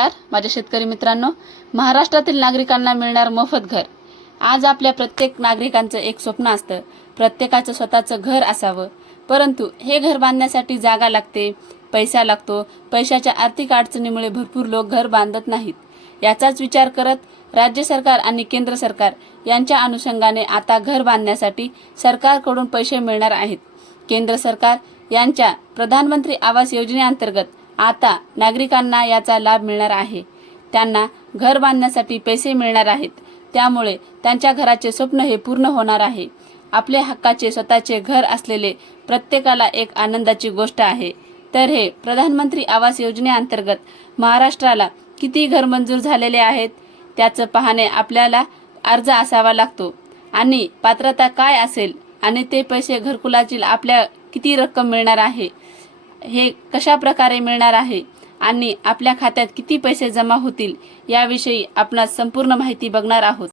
नमस्कार. माझ्या शेतकरी मित्रांनो महाराष्ट्रातील नागरिकांना मिळणार मोफत घर. आज आपल्या प्रत्येक नागरिकांचं एक स्वप्न असतं. प्रत्येकाचं स्वतःचं घर असावं. परंतु हे घर बांधण्यासाठी जागा लागते पैसा लागतो. पैशाच्या आर्थिक अडचणीमुळे भरपूर लोक घर बांधत नाहीत. याचाच विचार करत राज्य सरकार आणि केंद्र सरकार यांच्या अनुषंगाने आता घर बांधण्यासाठी सरकारकडून पैसे मिळणार आहेत. केंद्र सरकार यांच्या प्रधानमंत्री आवास योजनेअंतर्गत आता नागरिकांना याचा लाभ मिळणार आहे. त्यांना घर बांधण्यासाठी पैसे मिळणार आहेत. त्यामुळे त्यांच्या घराचे स्वप्न हे पूर्ण होणार आहे. आपले हक्काचे स्वतःचे घर असलेले प्रत्येकाला एक आनंदाची गोष्ट आहे. तर हे प्रधानमंत्री आवास योजनेअंतर्गत महाराष्ट्राला किती घर मंजूर झालेले आहेत त्याचं पाहणे आपल्याला अर्ज असावा लागतो. आणि पात्रता काय असेल आणि ते पैसे घरकुलाची आपल्या किती रक्कम मिळणार आहे? हे कशा प्रकारे मिळणार आहे आणि आपल्या खात्यात किती पैसे जमा होतील याविषयी आपण संपूर्ण माहिती बघणार आहोत.